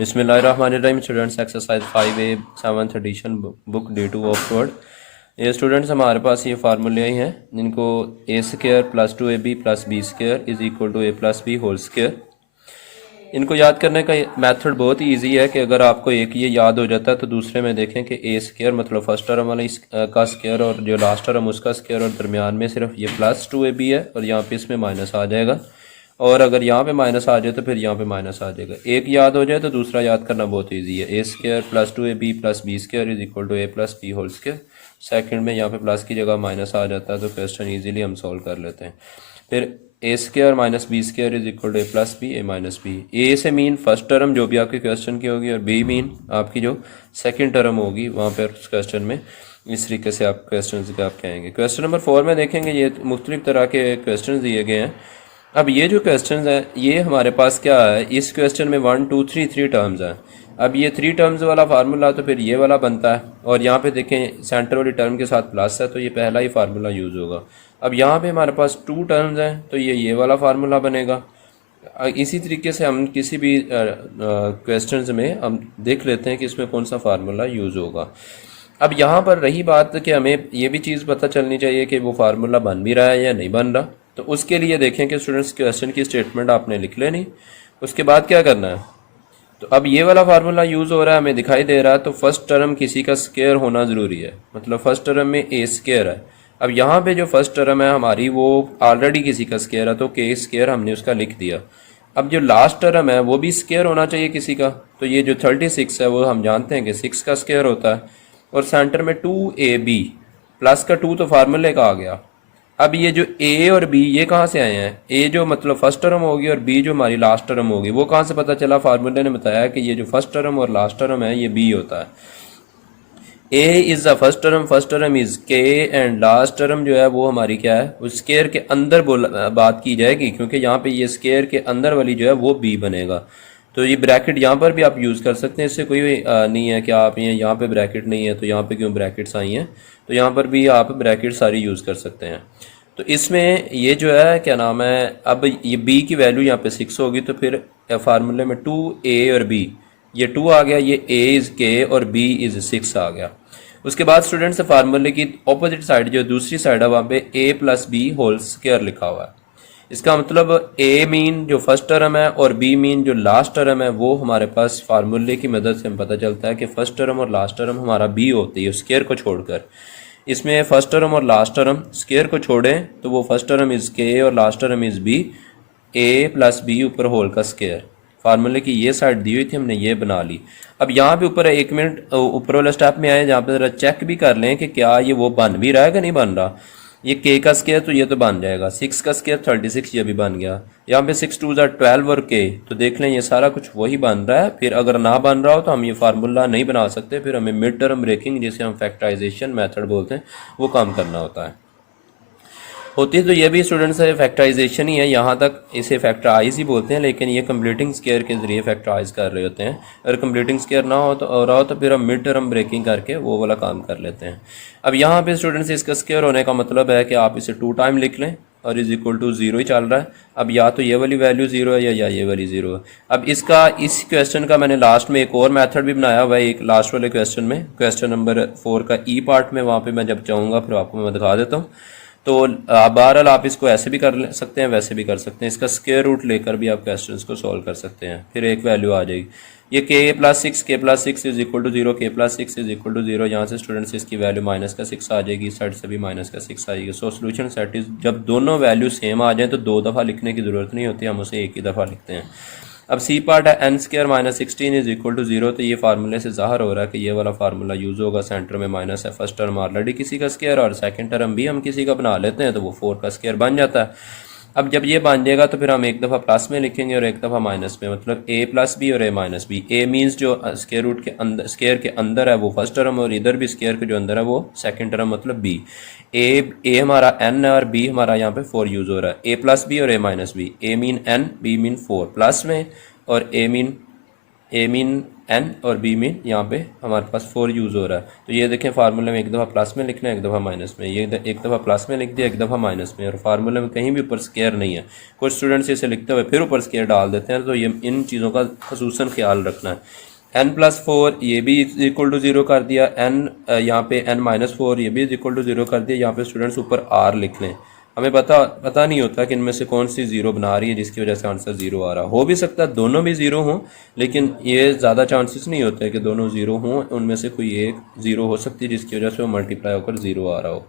बिस्मिल्लाहिर्रहमानिर्रहीम। Students exercise 5A 7th edition book D2 Oxford. ये students हमारे पास ये फार्मूले हैं जिनको A square plus 2ab plus B square is equal to A plus B whole square. इनको याद करने का मेथड बहुत ही ईजी है कि अगर आपको एक ये याद हो जाता है तो दूसरे में देखें कि ए स्क्र मतलब फर्स्ट टर्म वाला का स्क्र और जो लास्ट टर्म उसका स्क्र और दरमियान में सिर्फ ये प्लस 2ab है और यहाँ पे इसमें माइनस आ जाएगा। और अगर यहाँ पे माइनस आ जाए तो फिर यहाँ पे माइनस आ जाएगा। एक याद हो जाए तो दूसरा याद करना बहुत ईजी है। A square plus 2ab plus B square is equal to A plus B whole square. Second में यहाँ पे प्लस की जगह माइनस आ जाता है तो क्वेश्चन इजीली हम सॉल्व कर लेते हैं। फिर A square minus B square is equal to A plus B A minus B. A से मीन फर्स्ट टर्म जो भी आपके क्वेश्चन की होगी और बी मीन आपकी जो सेकंड टर्म होगी वहाँ पर क्वेश्चन में। इस तरीके से आप क्वेश्चन का आप कहेंगे। क्वेश्चन नंबर 4 में देखेंगे ये मुख्तलिफ तरह के क्वेश्चन दिए गए हैं। अब ये जो क्वेश्चन है ये हमारे पास क्या है, इस क्वेश्चन में 1 2 3 3 टर्म्स हैं। अब ये 3 टर्म्स वाला फार्मूला तो फिर ये वाला बनता है और यहाँ पे देखें सेंटर वाली टर्म के साथ प्लस है तो ये पहला ही फार्मूला यूज़ होगा। अब यहाँ पे हमारे पास 2 टर्म्स हैं तो ये वाला फार्मूला बनेगा। इसी तरीके से हम किसी भी क्वेश्चन में हम देख लेते हैं कि इसमें कौन सा फार्मूला यूज़ होगा। अब यहाँ पर रही बात कि हमें ये भी चीज़ पता चलनी चाहिए कि वो फार्मूला बन भी रहा है या नहीं बन रहा। तो उसके लिए देखें कि स्टूडेंट्स क्वेश्चन की स्टेटमेंट आपने लिख लेनी, उसके बाद क्या करना है। तो अब ये वाला फार्मूला यूज़ हो रहा है, हमें दिखाई दे रहा है तो फर्स्ट टर्म किसी का स्क्वायर होना ज़रूरी है। मतलब फर्स्ट टर्म में ए स्क्वायर है। अब यहाँ पे जो फर्स्ट टर्म है हमारी वो ऑलरेडी किसी का स्क्वायर है तो के स्क्वायर हमने उसका लिख दिया। अब जो लास्ट टर्म है वो भी स्क्वायर होना चाहिए किसी का, तो ये जो 36 है वो हम जानते हैं कि 6 का स्क्वायर होता है। और सेंटर में 2ab प्लस का 2 तो फार्मूले का आ गया। अब ये जो ए और बी ये कहाँ से आए हैं, ए जो मतलब फर्स्ट टर्म होगी और बी जो हमारी लास्ट टर्म होगी वो कहाँ से पता चला। फार्मूले ने बताया कि ये जो फर्स्ट टर्म और लास्ट टर्म है ये बी होता है। A is the first term is के एंड लास्ट टर्म जो है वो हमारी क्या है, उस स्केयर के अंदर बात की जाएगी क्योंकि यहाँ पे ये स्केयर के अंदर वाली जो है वो बी बनेगा। तो ये ब्रैकेट यहाँ पर भी आप यूज़ कर सकते हैं, इससे कोई नहीं है कि आप यहाँ पे ब्रैकेट नहीं है तो यहाँ पे क्यों ब्रैकेट्स आई हैं, तो यहाँ पर भी आप ब्रैकेट सारी यूज़ कर सकते हैं। तो इसमें ये जो है क्या नाम है, अब ये b की वैल्यू यहाँ पे 6 होगी तो फिर फार्मूले में 2a और b, ये 2 आ गया, ये a इज़ k और b इज़ 6 आ गया। उसके बाद स्टूडेंट्स फार्मूले की ऑपोजिट साइड जो दूसरी साइड है वहाँ पे a plus B whole square लिखा हुआ है। इसका मतलब a मीन जो फर्स्ट टर्म है और b मीन जो लास्ट टर्म है वो हमारे पास फार्मूले की मदद से हम पता चलता है कि फर्स्ट टर्म और लास्ट टर्म हमारा b होती है स्क्वायर को छोड़कर। इसमें फर्स्ट टर्म और लास्ट टर्म स्क्वायर को छोड़ें तो वो फर्स्ट टर्म इज़ के और last term is B, a plus B ऊपर होल का स्क्वायर। फार्मूले की ये साइड दी हुई थी हमने ये बना ली। अब यहाँ पे ऊपर 1 मिनट ऊपर वाले स्टेप में आए जहाँ पे ज़रा चेक भी कर लें कि क्या ये वो बन भी रहा है कि नहीं बन रहा। ये के का स्क्वायर तो ये तो बन जाएगा, 6 का स्क्वायर 36 ये भी बन गया। यहाँ पे 6 2 12 और के, तो देख लें ये सारा कुछ वही बन रहा है। फिर अगर ना बन रहा हो तो हम ये फार्मूला नहीं बना सकते, फिर हमें मिड टर्म ब्रेकिंग जिसे हम फैक्टराइजेशन मेथड बोलते हैं वो काम करना होता है। होती तो ये भी स्टूडेंट्स से फैक्टराइजेशन ही है, यहाँ तक इसे फैक्टराइज ही बोलते हैं, लेकिन ये कंप्लीटिंग स्क्वायर के ज़रिए फैक्टराइज कर रहे होते हैं। अगर कंप्लीटिंग स्क्वायर ना हो तो फिर हम मिड टर्म ब्रेकिंग करके वो वाला काम कर लेते हैं। अब यहाँ पे स्टूडेंट्स इसका स्क्वायर होने का मतलब है कि आप इसे 2 टाइम लिख लें और इज इक्वल टू 0 ही चल रहा है। अब या तो ये वाली वैल्यू 0 है या ये वाली 0 है। अब इस क्वेश्चन का मैंने लास्ट में एक और मेथड भी बनाया हुआ है, एक लास्ट वाले क्वेश्चन में, क्वेश्चन नंबर 4 का ई पार्ट में, वहाँ पे मैं जब चाहूँगा फिर आपको मैं दिखा देता हूँ। तो बहरहाल आप इसको ऐसे भी कर सकते हैं वैसे भी कर सकते हैं, इसका स्क्वायर रूट लेकर भी आप क्वेश्चंस को सॉल्व कर सकते हैं। फिर एक वैल्यू आ जाएगी, ये के प्लस 6 इज इक्वल टू 0, के प्लस 6 इज इक्वल टू 0। यहाँ से स्टूडेंट्स इसकी वैल्यू माइनस का 6 आ जाएगी, इस साइड से भी माइनस का 6 आएगी। सो सोल्यूशन सेट इज, जब दोनों वैल्यू सेम आ जाए तो 2 दफ़ा लिखने की ज़रूरत नहीं होती, हम उसे एक ही दफ़ा लिखते हैं। अब सी पार्ट है n square minus 16 is equal to 0, तो ये फार्मूले से ज़ाहिर हो रहा है कि ये वाला फार्मूला यूज़ होगा। सेंटर में माइनस है, फर्स्ट टर्म ऑलरेडी किसी का स्क्वायर और सेकंड टर्म भी हम किसी का बना लेते हैं तो वो 4 का स्क्वायर बन जाता है। अब जब ये बन जाएगा तो फिर हम एक दफ़ा प्लस में लिखेंगे और एक दफ़ा माइनस में, मतलब a प्लस बी और a minus B. a means जो स्क्वायर रूट के अंदर स्क्वायर के अंदर है वो फर्स्ट टर्म और इधर भी स्क्वायर के जो अंदर है वो सेकंड टर्म मतलब b। a हमारा n है और b हमारा यहाँ पे 4 यूज़ हो रहा है। a प्लस बी और a minus B, a mean n, b mean 4 plus में, और a मीन एन और बी मीन यहाँ पे हमारे पास 4 यूज़ हो रहा है। तो ये देखें फार्मूले में एक दफ़ा प्लस में लिखना है, एक दफ़ा माइनस में, ये एक दफ़ा प्लस में लिख दिया, एक दफ़ा माइनस में, और फार्मूले में कहीं भी ऊपर स्केयर नहीं है। कुछ स्टूडेंट्स इसे लिखते हुए फिर ऊपर स्केयर डाल देते हैं, तो ये इन चीज़ों का खसूसन ख्याल रखना है। n+4 ये भी इक्वल टू 0 कर दिया, n यहाँ पे n-4 ये भी इक्वल टू 0 कर दिया। यहाँ पे स्टूडेंट्स ऊपर r लिख लें। हमें पता नहीं होता कि इनमें से कौन सी ज़ीरो बना रही है जिसकी वजह से आंसर ज़ीरो आ रहा हो भी सकता है दोनों भी ज़ीरो हों, लेकिन ये ज़्यादा चांसेस नहीं होते कि दोनों ज़ीरो हों, उनमें से कोई एक ज़ीरो हो सकती है जिसकी वजह से वो मल्टीप्लाई होकर ज़ीरो आ रहा हो।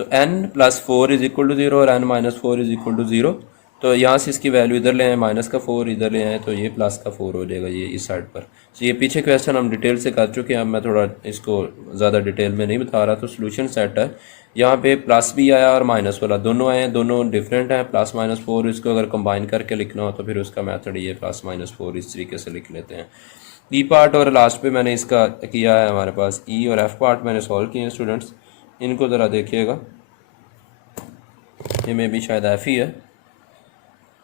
तो n+4 इज इक्वल टू 0 और n-4 इज इक्वल टू 0। तो यहाँ से इसकी वैल्यू इधर ले आए, माइनस का 4 इधर ले आए, तो ये प्लस का 4 हो जाएगा ये इस साइड पर। तो ये पीछे क्वेश्चन हम डिटेल से कर चुके हैं, अब मैं थोड़ा इसको ज़्यादा डिटेल में नहीं बता रहा। तो सोल्यूशन सेट है, यहाँ पे प्लस भी आया और माइनस वाला दोनों आए हैं, दोनों डिफरेंट हैं, +-4। इसको अगर कंबाइन करके लिखना हो तो फिर उसका मेथड ये +-4 इस तरीके से लिख लेते हैं। ई पार्ट और लास्ट पे मैंने इसका किया है, हमारे पास ई और एफ पार्ट मैंने सॉल्व किए हैं स्टूडेंट्स, इनको ज़रा देखिएगा। ये में भी शायद एफ ही है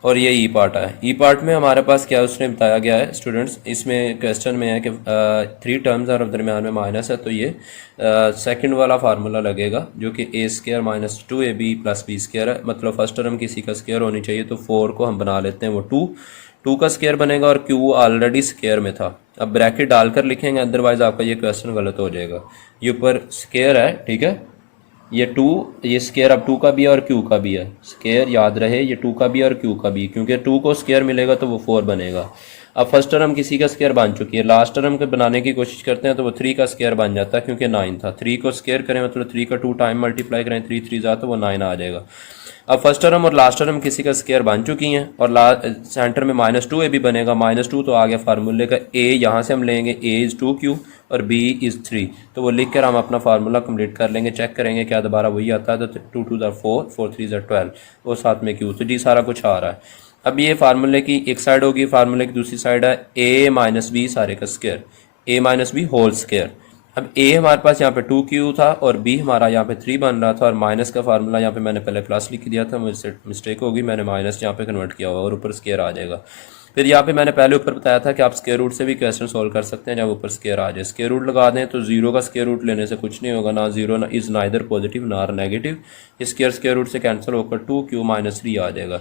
और ये ई पार्ट है। ई पार्ट में हमारे पास क्या उसने बताया गया है स्टूडेंट्स, इसमें क्वेश्चन में है कि 3 टर्म्स और दरमियान में माइनस है, तो ये सेकंड वाला फार्मूला लगेगा जो कि a² - 2ab + b² है। मतलब फर्स्ट टर्म किसी का स्क्वायर होनी चाहिए, तो 4 को हम बना लेते हैं वो 2 का स्क्वायर बनेगा और q ऑलरेडी स्क्वायर में था। अब ब्रैकेट डालकर लिखेंगे, अदरवाइज आपका ये क्वेश्चन गलत हो जाएगा। ये ऊपर स्क्वायर है, ठीक है, ये 2, ये स्केयर अब 2 का भी है और q का भी है। स्केयर याद रहे ये 2 का भी और q का भी, क्योंकि 2 को स्केयर मिलेगा तो वो 4 बनेगा। अब फर्स्ट टर्म किसी का स्केयर बन चुकी है, लास्ट टर्म के बनाने की कोशिश करते हैं तो वो 3 का स्केयर बन जाता है, क्योंकि 9 था। 3 को स्केयर करें मतलब 3 का 2 टाइम मल्टीप्लाई करें, 3 3 जा तो वो 9 आ जाएगा। अब फर्स्ट टर्म और लास्ट टर्म किसी का स्केयर बन चुकी हैं और सेंटर में -2ab बनेगा। -2 तो आ गया फार्मूले का, a यहाँ से हम लेंगे, a इज़ 2q और b इज़ 3, तो वो लिख कर हम अपना फार्मूला कंप्लीट कर लेंगे। चेक करेंगे क्या दोबारा वही आता है, तो 2 2 4, 4 3 12, वो साथ में q, तो जी सारा कुछ आ रहा है। अब ये फार्मूले की एक साइड होगी, फार्मूले की दूसरी साइड है a - b सारे का square, a - b whole square. अब a हमारे पास यहाँ पे 2q था और b हमारा यहाँ पे 3 बन रहा था, और माइनस का फार्मूला यहाँ पे मैंने पहले प्लस लिख दिया था, मुझसे मिस्टेक होगी, मैंने माइनस यहाँ पे कन्वर्ट किया हुआ और ऊपर स्केयर आ जाएगा। फिर यहाँ पे मैंने पहले ऊपर बताया था कि आप स्केयर रूट से भी क्वेश्चन सोल्व कर सकते हैं जब ऊपर स्केयर आ जाए। स्केयर रूट लगा दें तो 0 का स्केयर रूट लेने से कुछ नहीं होगा, ना 0 ना इज़ नाइदर पॉजिटिव ना नेगेटिव। स्केयर रूट से कैंसिल होकर 2q - 3 आ जाएगा।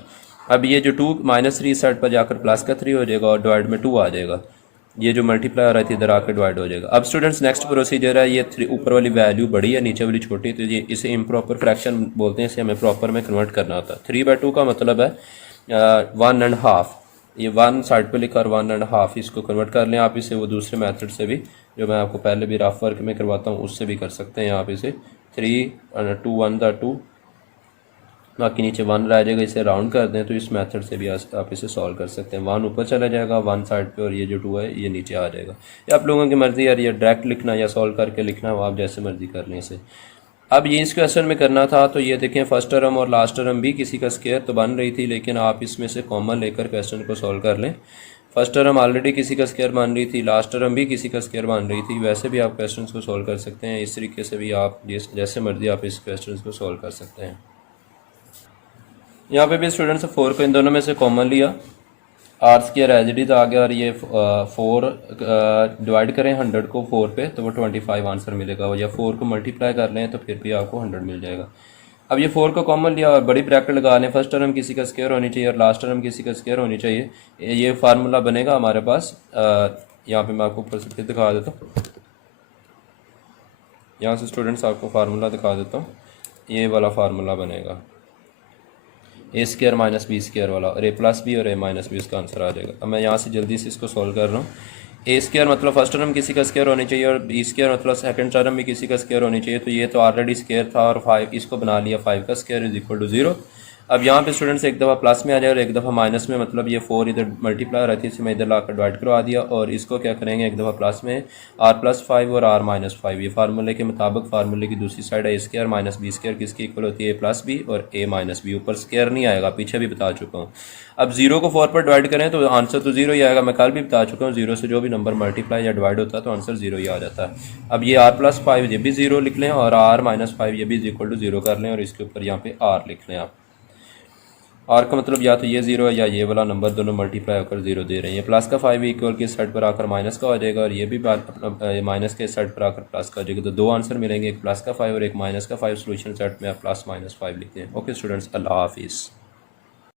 अब ये जो 2 - 3 साइड पर जाकर प्लस का 3 हो जाएगा और डिवाइड में 2 आ जाएगा, ये जो मल्टीप्लाई हो रहा है इधर आकर डिवाइड हो जाएगा। अब स्टूडेंट्स नेक्स्ट प्रोसीजर है, ये 3 ऊपर वाली वैल्यू बड़ी है, नीचे वाली छोटी, तो ये इसे इम्प्रॉपर फ्रैक्शन बोलते हैं, इसे हमें प्रॉपर में कन्वर्ट करना होता है। 3/2 का मतलब है 1.5, ये 1 साइड पे लिखा और 1.5 इसको कन्वर्ट कर लें आप इसे, वो दूसरे मेथड से भी जो मैं आपको पहले भी रफ वर्क में करवाता हूँ उससे भी कर सकते हैं। आप इसे 3 1 2, बाकी नीचे 1 रह जाएगा, इसे राउंड कर दें तो इस मेथड से भी आप इसे सॉल्व कर सकते हैं। 1 ऊपर चला जाएगा 1 साइड पे और ये जो 2 है ये नीचे आ जाएगा। ये आप लोगों की मर्ज़ी यार, ये डायरेक्ट लिखना या सॉल्व करके लिखना, वो आप जैसे मर्ज़ी कर लें इसे। अब ये इस क्वेश्चन में करना था, तो ये देखें फर्स्ट टर्म और लास्ट टर्म भी किसी का स्क्वायर तो बन रही थी, लेकिन आप इसमें से कॉमन लेकर क्वेश्चन को सॉल्व कर लें। फर्स्ट टर्म ऑलरेडी किसी का स्क्वायर बन रही थी, लास्ट टर्म भी किसी का स्क्वायर बन रही थी, वैसे भी आप क्वेश्चन को सॉल्व कर सकते हैं। इस तरीके से भी आप जैसे मर्ज़ी आप इस क्वेश्चन को सॉल्व कर सकते हैं। यहाँ पे भी स्टूडेंट्स 4 को इन दोनों में से कॉमन लिया, r² एज इट इज़ आ गया, और ये 4 डिवाइड करें 100 को 4 पे तो वो 25 आंसर मिलेगा, या 4 को मल्टीप्लाई कर लें तो फिर भी आपको 100 मिल जाएगा। अब ये 4 को कॉमन लिया और बड़ी ब्रैकेट लगा लें, फर्स्ट टर्म किसी का स्क्वायर होनी चाहिए और लास्ट टर्म किसी का स्क्वायर होनी चाहिए। ये फार्मूला बनेगा हमारे पास, यहाँ पे मैं आपको ऊपर से फिर दिखा देता हूँ, यहाँ से स्टूडेंट्स आपको फार्मूला दिखा देता हूँ। ये वाला फार्मूला बनेगा a² - b² वाला, और a+b और a-b इसका आंसर आ जाएगा। अब मैं यहाँ से जल्दी से इसको सॉल्व कर रहा हूँ। a² मतलब फर्स्ट टर्म किसी का स्क्वायर होनी चाहिए और b² मतलब सेकंड टर्म भी किसी का स्क्वायर होनी चाहिए, तो ये तो ऑलरेडी स्क्वायर था और 5 इसको बना लिया, 5 का स्क्वायर इज इक्वल टू 0। अब यहाँ पे स्टूडेंट्स एक दफ़ा प्लस में आ जाए और एक दफ़ा माइनस में, मतलब ये 4 इधर मल्टीप्लाई हो रही थी, इसे मैं इधर लाकर डिवाइड करवा दिया, और इसको क्या करेंगे एक दफ़ा प्लस में r+5 और r-5, ये फार्मूले के मुताबिक फार्मूले की दूसरी साइड है a² - b² किसकी इक्वल होती है a+b और a-b, ऊपर स्क्वायर नहीं आएगा, पीछे भी बता चुका हूँ। अब 0 को 4 पर डिवाइड करें तो आंसर तो 0 ही आएगा, मैं कल भी बता चुका हूँ, 0 से जो भी नंबर मल्टीप्लाई या डिवाइड होता है तो आंसर 0 ही आ जाता है। अब ये r+5 ये भी 0 लिख लें और r-5 ये भी इक्वल टू 0 कर लें और इसके ऊपर यहाँ पे r लिख लें आप। आर का मतलब या तो ये 0 है या ये वाला नंबर, दोनों मल्टीप्लाई होकर 0 दे रहे हैं। ये प्लस का 5 इक्वल के साइड पर आकर माइनस का हो जाएगा और ये भी माइनस के साइड पर आकर प्लस का हो जाएगा। तो दो आंसर मिलेंगे, एक प्लस का 5 और एक माइनस का 5। सोल्यूशन सेट में आप +-5 लिखते हैं। ओके स्टूडेंट्स, अल्लाह हाफिज़।